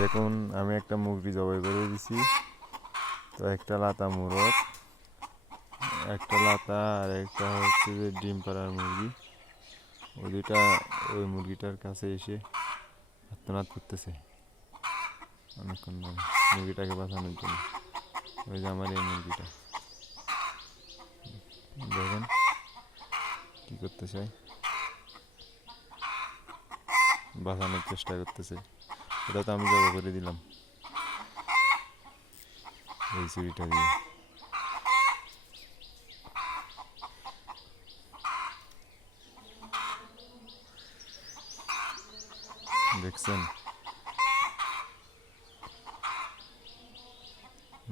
দেখুন আমি একটা মুরগি জবাই করে দিছি। তো একটা লাতা মুরগ, একটা লাতা, আর একটা হচ্ছে যে ডিম পাড়ার মুরগি। ওই দুইটা ওই মুরগিটার কাছে এসে আত্মনাদ করতেছে অনেকক্ষণ ধরে মুরগিটাকে বাঁচানোর জন্য। ওই যে আমার এই মুরগিটা দেখেন কি করতেছে, বাঁচানোর চেষ্টা করতেছে। এটা তো আমি জবাই করে দিলাম এই ছুরিটা দিয়ে। দেখছেন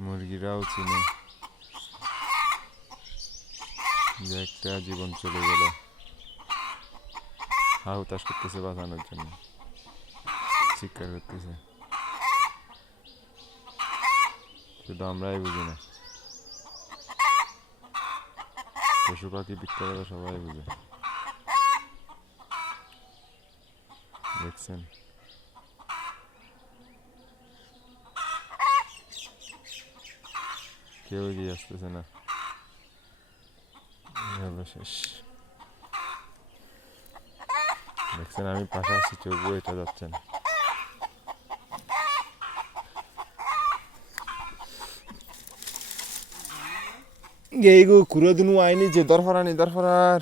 মুরগিরাও চিনে যে একটা জীবন চলে গেল, হাহুতাশ করতেছে বাঁচানোর জন্য, চিৎকার করতেছে। শুধু আমরাই বুঝি না, পশু পাখি বিক্রেতারা সবাই বুঝে। দেখছেন কেউ এগিয়ে আসতেছে না, শেষ। দেখছেন আমি পাশে আসছি, চোখও এটা যাচ্ছে না। এইগো ঘুরে দিনু আইনি যে দরফারানি দরফারার